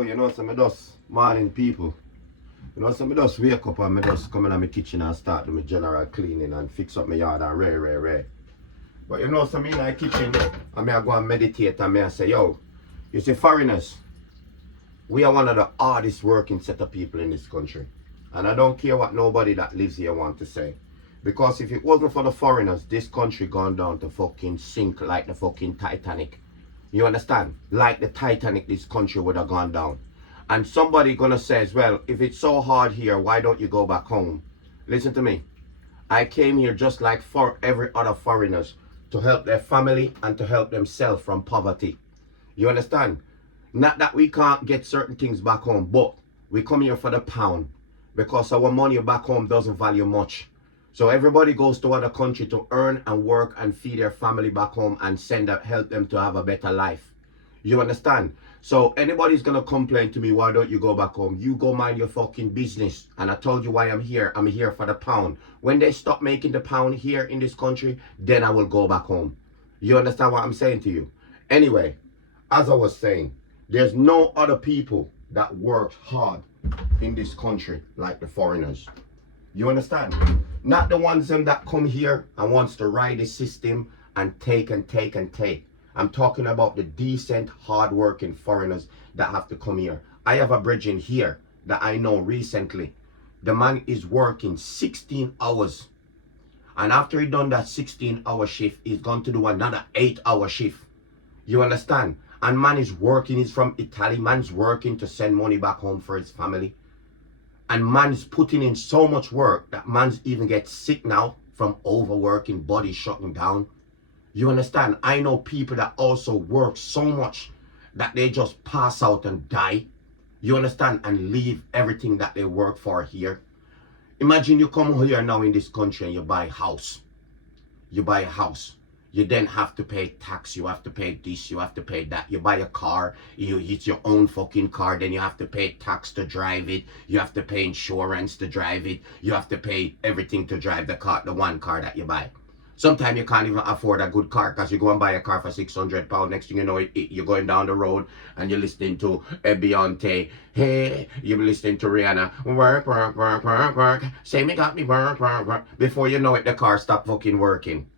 Yo, you know, some of those morning people. You know, some of just wake up and me just come in my kitchen and start do my general cleaning and fix up my yard and ray. But you know, some in my kitchen, and me I go and meditate and me I say, yo, you see foreigners, we are one of the hardest working set of people in this country. And I don't care what nobody that lives here want to say. Because if it wasn't for the foreigners, this country gone down to fucking sink like the fucking Titanic. You understand? Like the Titanic, this country would have gone down. And somebody gonna says, well, if it's so hard here, why don't you go back home? Listen to me. I came here just like for every other foreigners to help their family and to help themselves from poverty. You understand? Not that we can't get certain things back home, but we come here for the pound because our money back home doesn't value much. So everybody goes to other country to earn and work and feed their family back home and help them to have a better life. You understand? So anybody's gonna complain to me, why don't you go back home? You go mind your fucking business. And I told you why I'm here. I'm here for the pound. When they stop making the pound here in this country, then I will go back home. You understand what I'm saying to you? Anyway, as I was saying, there's no other people that work hard in this country like the foreigners. You understand? Not the ones that come here and wants to ride the system and take. I'm talking about the decent, hard-working foreigners that have to come here. I have a brethren here that I know recently. The man is working 16 hours. And after he done that 16-hour shift, he's going to do another 8-hour shift. You understand? And man is working, he's from Italy. Man's working to send money back home for his family. And man's putting in so much work that man's even gets sick now from overworking, body shutting down. You understand? I know people that also work so much that they just pass out and die. You understand? And leave everything that they work for here. Imagine you come here now in this country and you buy a house. You buy a house. You then have to pay tax, you have to pay this, you have to pay that. You buy a car, it's your own fucking car, then you have to pay tax to drive it. You have to pay insurance to drive it. You have to pay everything to drive the car, the one car that you buy. Sometimes you can't even afford a good car because you go and buy a car for £600. Next thing you know, you're going down the road and you're listening to Beyonce. Hey, you're listening to Rihanna. Work. Say me got me work. Before you know it, the car stopped fucking working.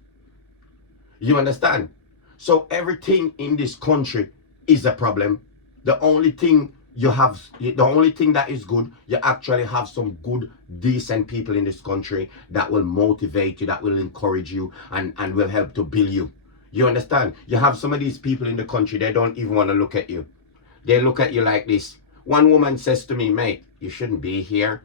You understand? So everything in this country is a problem. The only thing that is good, you actually have some good, decent people in this country that will motivate you, that will encourage you, and will help to build you. You understand? You have some of these people in the country, they don't even want to look at you. They look at you like this. One woman says to me, mate, you shouldn't be here.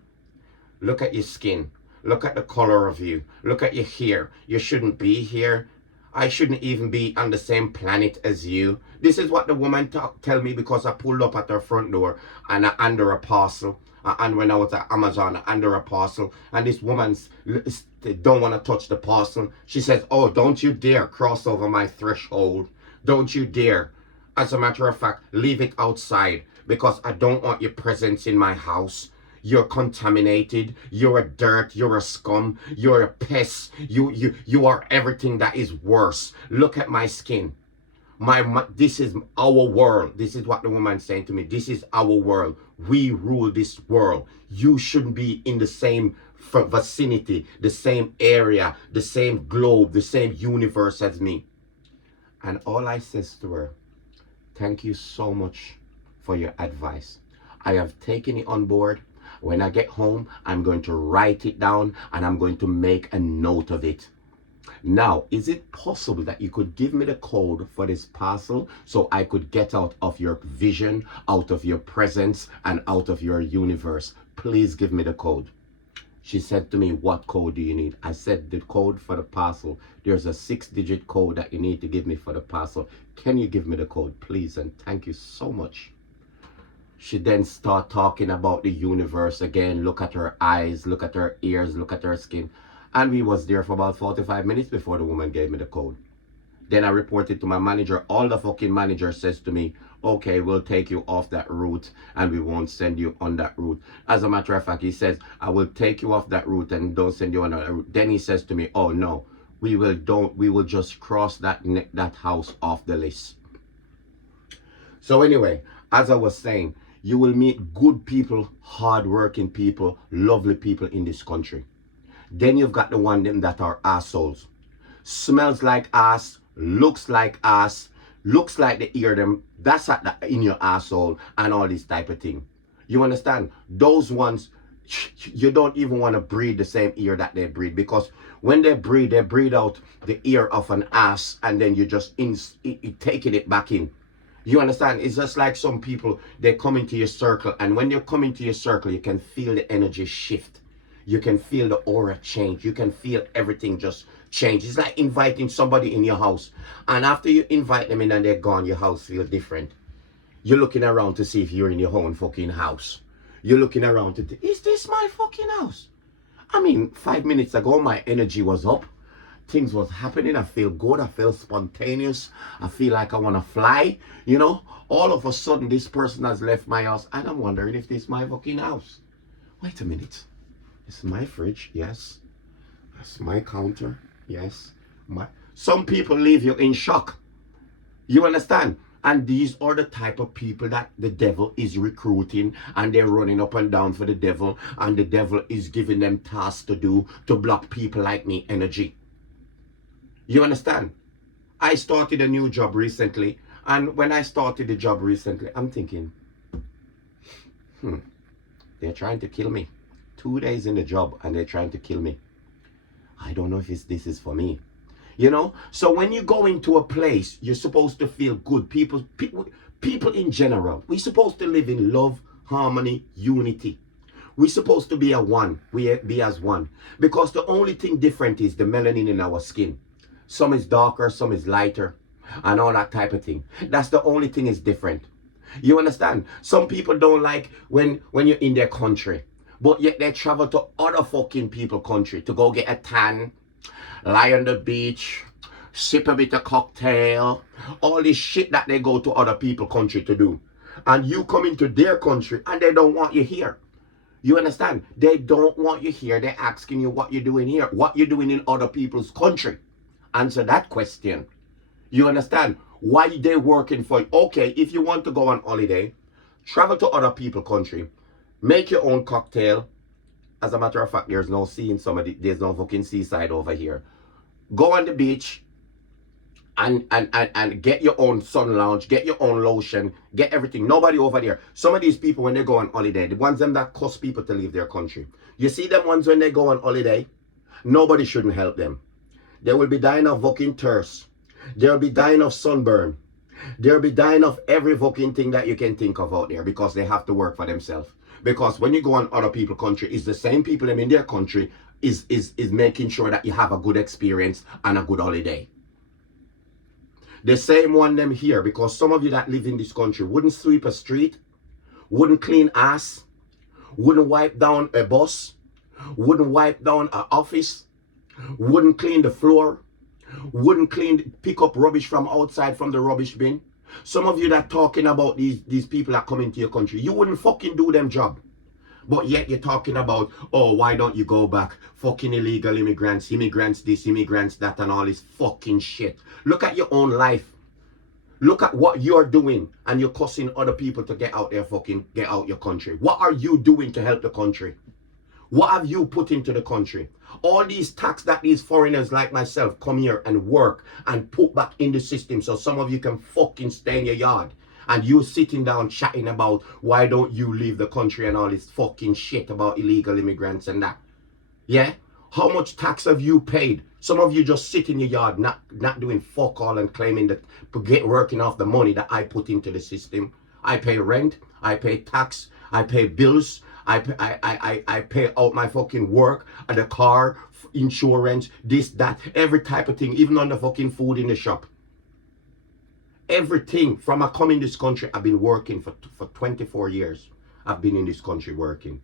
Look at your skin. Look at the color of you. Look at your hair. You shouldn't be here. I shouldn't even be on the same planet as you. This is what the woman tell me because I pulled up at her front door and I under a parcel. And when I was at Amazon, I under a parcel. And this woman's don't want to touch the parcel. She says, oh, don't you dare cross over my threshold. Don't you dare. As a matter of fact, leave it outside because I don't want your presence in my house. You're contaminated, you're a dirt, you're a scum, you're a pest, you are everything that is worse. Look at my skin. This is our world. This is what the woman's saying to me. This is our world. We rule this world. You shouldn't be in the same vicinity, the same area, the same globe, the same universe as me. And all I says to her, thank you so much for your advice. I have taken it on board. When I get home, I'm going to write it down and I'm going to make a note of it. Now, is it possible that you could give me the code for this parcel so I could get out of your vision, out of your presence, and out of your universe? Please give me the code. She said to me, what code do you need? I said, the code for the parcel. There's a 6-digit code that you need to give me for the parcel. Can you give me the code, please? And thank you so much. She then start talking about the universe again. Look at her eyes, look at her ears, look at her skin. And we was there for about 45 minutes before the woman gave me the code. Then I reported to my manager. All the fucking manager says to me, okay, we'll take you off that route and we won't send you on that route. As a matter of fact, he says, I will take you off that route and don't send you on that route. Then he says to me, oh no, we will just cross that house off the list. So anyway, as I was saying, you will meet good people, hard-working people, lovely people in this country. Then you've got the one them that are assholes. Smells like ass, looks like ass, looks like the ear them, that's at the, in your asshole and all this type of thing. You understand? Those ones, you don't even want to breathe the same ear that they breathe, because when they breathe out the ear of an ass, and then you just taking it back in. You understand? It's just like some people, they come into your circle, and when you come into your circle, you can feel the energy shift. You can feel the aura change. You can feel everything just change. It's like inviting somebody in your house, and after you invite them in and they're gone, your house feels different. You're looking around to see if you're in your own fucking house. You're looking around to think, is this my fucking house? I mean, 5 minutes ago, my energy was up. Things was happening. I feel good. I feel spontaneous. I feel like I want to fly. You know, all of a sudden, this person has left my house, and I'm wondering if this is my fucking house. Wait a minute. It's my fridge. Yes. That's my counter. Yes. Some people leave you in shock. You understand? And these are the type of people that the devil is recruiting, and they're running up and down for the devil, and the devil is giving them tasks to do to block people like me energy. You understand? I started a new job recently, and when I started the job recently, I'm thinking, they're trying to kill me. 2 days in the job and they're trying to kill me. I don't know if this is for me. You know? So when you go into a place, you're supposed to feel good. People in general, we're supposed to live in love, harmony, unity. We're supposed to be a one. We be as one. Because the only thing different is the melanin in our skin. Some is darker, some is lighter, and all that type of thing. That's the only thing is different. You understand? Some people don't like when you're in their country, but yet they travel to other fucking people country to go get a tan, lie on the beach, sip a bit of cocktail, all this shit that they go to other people country to do. And you come into their country and they don't want you here. You understand? They don't want you here. They're asking you what you're doing here, what you're doing in other people's country. Answer that question. You understand? Why they working for you? Okay, if you want to go on holiday, travel to other people's country, make your own cocktail. As a matter of fact, there's no sea in somebody, there's no fucking seaside over here. Go on the beach and get your own sun lounge, get your own lotion, get everything. Nobody over there. Some of these people, when they go on holiday, the ones them that cost people to leave their country. You see them ones when they go on holiday, nobody shouldn't help them. They will be dying of fucking thirst. They'll be dying of sunburn. They'll be dying of every fucking thing that you can think of out there, because they have to work for themselves. Because when you go on other people's country, it's the same people in their country is making sure that you have a good experience and a good holiday. The same one them here, because some of you that live in this country wouldn't sweep a street, wouldn't clean ass, wouldn't wipe down a bus, wouldn't wipe down an office, wouldn't clean the floor, wouldn't pick up rubbish from outside from the rubbish bin. Some of you that talking about these people that come into your country, you wouldn't fucking do them job. But yet you're talking about, oh, why don't you go back? Fucking illegal immigrants this, immigrants that, and all this fucking shit. Look at your own life. Look at what you're doing, and you're cussing other people to get out there, fucking get out your country. What are you doing to help the country? What have you put into the country? All these tax that these foreigners like myself come here and work and put back in the system, so some of you can fucking stay in your yard. And you sitting down chatting about why don't you leave the country and all this fucking shit about illegal immigrants and that. Yeah? How much tax have you paid? Some of you just sit in your yard not doing fuck all and claiming that working off the money that I put into the system. I pay rent, I pay tax, I pay bills, I pay out my fucking work, the car, insurance, this, that, every type of thing, even on the fucking food in the shop. Everything from I come in this country, I've been working for 24 years. I've been in this country working.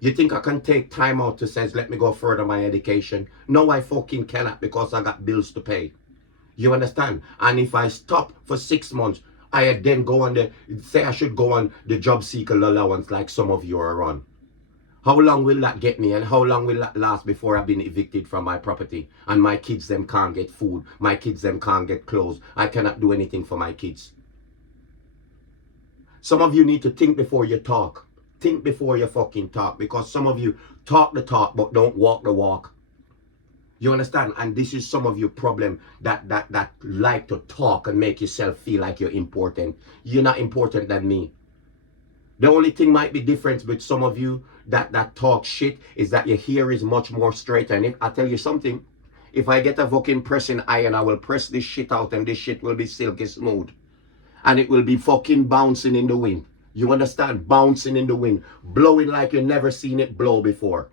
You think I can take time out to say, let me go further my education? No, I fucking cannot, because I got bills to pay. You understand? And if I stop for 6 months, I then go on I should go on the job seeker allowance like some of you are on. How long will that get me, and how long will that last before I've been evicted from my property and my kids them can't get food, my kids them can't get clothes, I cannot do anything for my kids. Some of you need to think before you talk. Think before you fucking talk, because some of you talk the talk but don't walk the walk. You understand? And this is some of your problem that like to talk and make yourself feel like you're important. You're not important than me. The only thing might be different with some of you that talk shit is that your hair is much more straight. And if I tell you something, if I get a fucking pressing iron, I will press this shit out and this shit will be silky smooth. And it will be fucking bouncing in the wind. You understand? Bouncing in the wind. Blowing like you've never seen it blow before.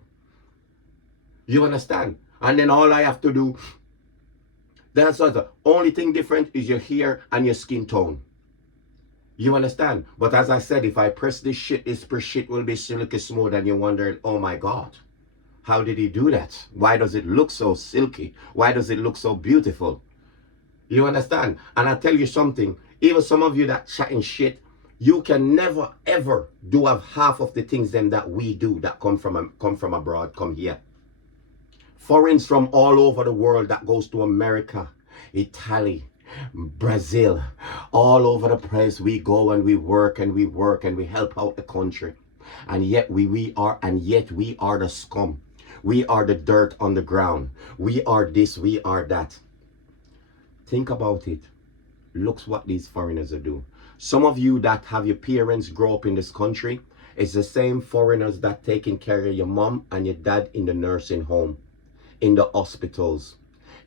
You understand? And then all I have to do, that's what the only thing different is your hair and your skin tone. You understand? But as I said, if I press this shit will be silky smooth, and you're wondering, oh my God, how did he do that? Why does it look so silky? Why does it look so beautiful? You understand? And I tell you something, even some of you that chatting shit, you can never ever do have half of the things then that we do that come from abroad, come here. Foreigners from all over the world that goes to America, Italy, Brazil, all over the place we go and we work and we help out the country. And yet we are the scum. We are the dirt on the ground. We are this, we are that. Think about it. Look what these foreigners are doing. Some of you that have your parents grow up in this country, it's the same foreigners that taking care of your mom and your dad in the nursing home, in the hospitals.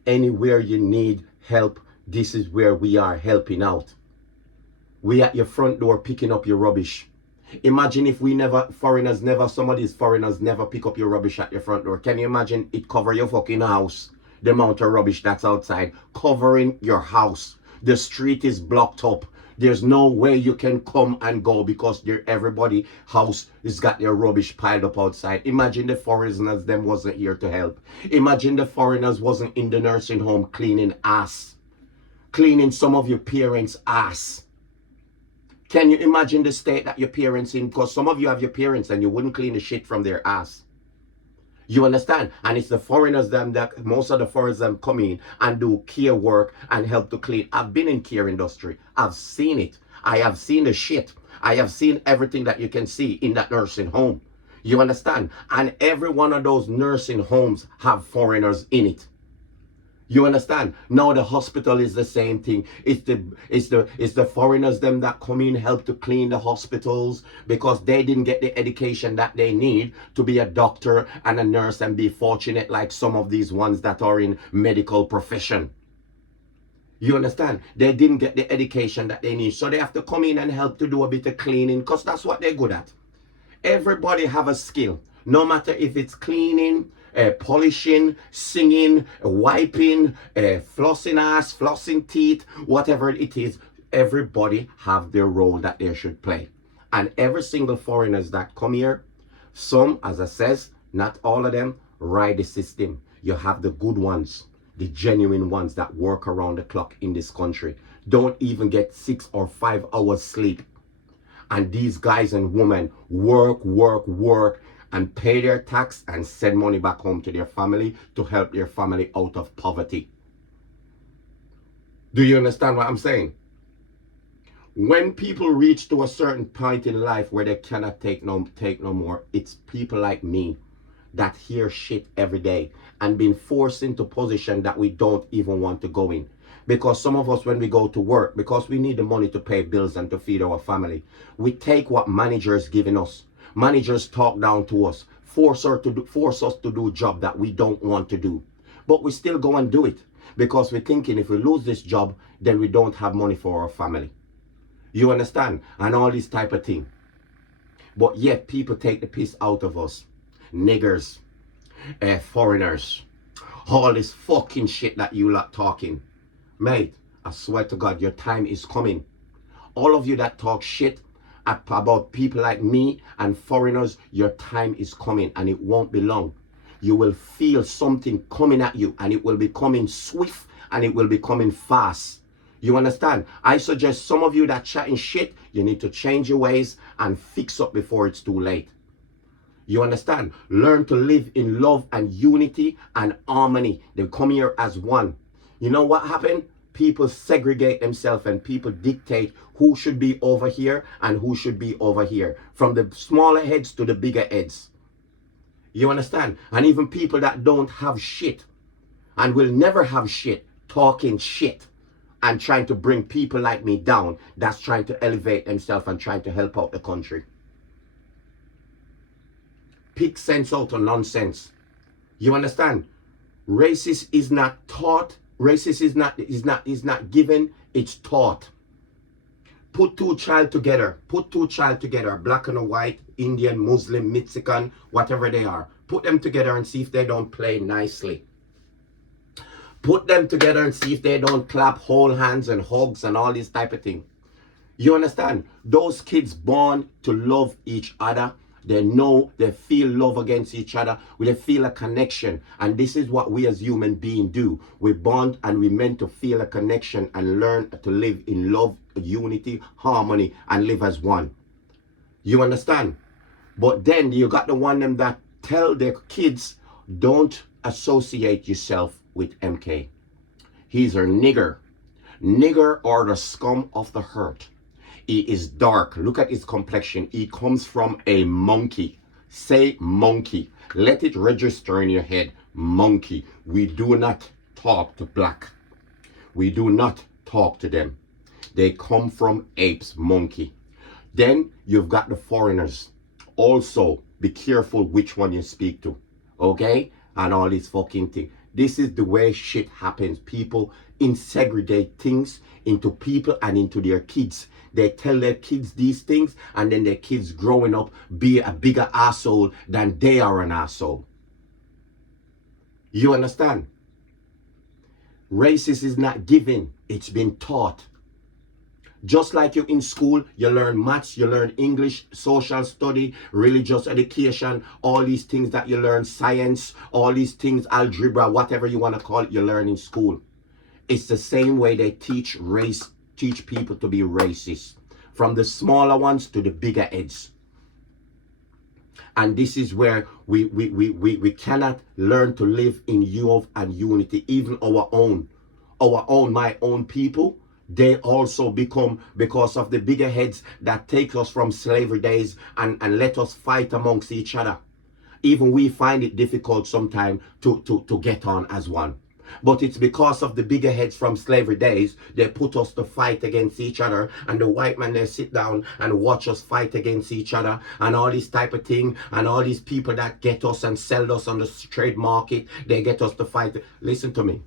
Anywhere you need help, this is where we are helping out. We at your front door picking up your rubbish. Imagine if some of these foreigners never pick up your rubbish at your front door. Can you imagine it cover your fucking house? The amount of rubbish that's outside covering your house. The street is blocked up. There's no way you can come and go because everybody house has got their rubbish piled up outside. Imagine the foreigners them wasn't here to help. Imagine the foreigners wasn't in the nursing home cleaning ass. Cleaning some of your parents' ass. Can you imagine the state that your parents in? Because some of you have your parents and you wouldn't clean the shit from their ass. You understand? And it's the foreigners them that most of the foreigners them come in and do care work and help to clean. I've been in care industry. I've seen it. I have seen the shit. I have seen everything that you can see in that nursing home. You understand? And every one of those nursing homes have foreigners in it. You understand? Now the hospital is the same thing. It's the foreigners them that come in help to clean the hospitals because they didn't get the education that they need to be a doctor and a nurse and be fortunate like some of these ones that are in medical profession. You understand? They didn't get the education that they need. So they have to come in and help to do a bit of cleaning because that's what they're good at. Everybody have a skill. No matter if it's cleaning, polishing, singing, wiping, flossing ass, flossing teeth, whatever it is, everybody have their role that they should play. And every single foreigners that come here, some, as I says, not all of them, ride the system. You have the good ones, the genuine ones that work around the clock in this country. Don't even get 6 or 5 hours sleep. And these guys and women work, and pay their tax and send money back home to their family to help their family out of poverty. Do you understand what I'm saying? When people reach to a certain point in life where they cannot take no more, it's people like me that hear shit every day and been forced into position that we don't even want to go in. Because some of us, when we go to work, because we need the money to pay bills and to feed our family, we take what managers giving us. Managers talk down to us, force us to do a job that we don't want to do. But we still go and do it because we're thinking if we lose this job, then we don't have money for our family. You understand? And all this type of thing. But yet people take the piss out of us. Niggers, foreigners, all this fucking shit that you lot talking. Mate, I swear to God, your time is coming. All of you that talk shit about people like me and foreigners, your time is coming and it won't be long. You will feel something coming at you and it will be coming swift and it will be coming fast. You understand? I suggest some of you that chatting shit, you need to change your ways and fix up before it's too late. You understand? Learn to live in love and unity and harmony. They come here as one. You know what happened? people segregate themselves and people dictate who should be over here and who should be over here, from the smaller heads to the bigger heads. You understand? And even people that don't have shit and will never have shit, talking shit and trying to bring people like me down, that's trying to elevate themselves and trying to help out the country. Pick sense out of nonsense. You understand? Racist is not taught. Racist is not given, it's taught. Put two child together. Put two child together, black and a white, Indian, Muslim, Mexican, whatever they are. Put them together and see if they don't play nicely. Put them together and see if they don't clap, hold hands and hugs and all this type of thing. You understand? Those kids born to love each other. They know, they feel love against each other. They feel a connection. And this is what we as human beings do. We bond and we meant to feel a connection and learn to live in love, unity, harmony, and live as one. You understand? But then you got the one them that tell their kids, don't associate yourself with MK. He's a nigger. Nigger or the scum of the earth. He is dark. Look at his complexion. He comes from a monkey. Say monkey. Let it register in your head. Monkey. We do not talk to black. We do not talk to them. They come from apes, monkey. Then you've got the foreigners. Also, be careful which one you speak to. Okay? And all this fucking thing. This is the way shit happens. People segregate things into people and into their kids. They tell their kids these things, and then their kids growing up be a bigger asshole than they are an asshole. You understand? Racist is not given, it's been taught. Just like you in school, you learn maths, you learn English, social study, religious education, all these things that you learn, science, all these things, algebra, whatever you want to call it, you learn in school. It's the same way they teach people to be racist, from the smaller ones to the bigger heads. And this is where we cannot learn to live in love and unity. Even my own people, they also become, because of the bigger heads that take us from slavery days and let us fight amongst each other. Even we find it difficult sometimes to get on as one. But it's because of the bigger heads from slavery days, they put us to fight against each other, and the white man, they sit down and watch us fight against each other and all this type of thing, and all these people that get us and sell us on the trade market, they get us to fight. Listen to me.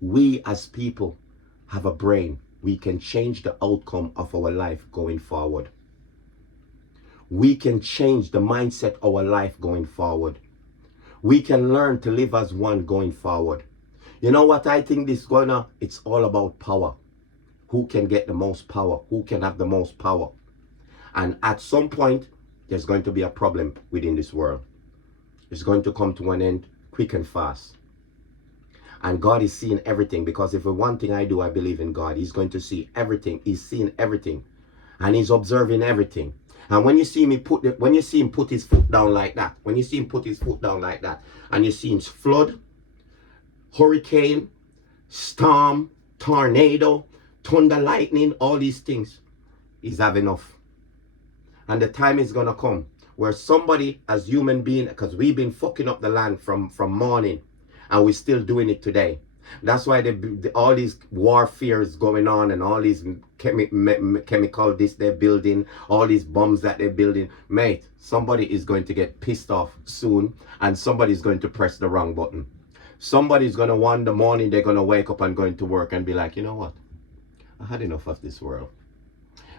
We as people have a brain. We can change the outcome of our life going forward. We can change the mindset of our life going forward. We can learn to live as one going forward. You know what I think this is going on? It's all about power. Who can get the most power? Who can have the most power? And at some point, there's going to be a problem within this world. It's going to come to an end quick and fast. And God is seeing everything, because if one thing I do, I believe in God. He's going to see everything. He's seeing everything. And he's observing everything. And when you see him put his foot down like that, and you see him flood, hurricane, storm, tornado, thunder, lightning, all these things, he's have enough. And the time is gonna come where somebody, as human being, because we've been fucking up the land from morning, and we're still doing it today. That's why all these warfare is going on, and all these chemical this they're building, all these bombs that they're building. Mate, somebody is going to get pissed off soon, and somebody's going to press the wrong button. Somebody's going to, one the morning, they're going to wake up and going to work and be like, you know what? I had enough of this world.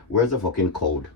Where's the fucking code?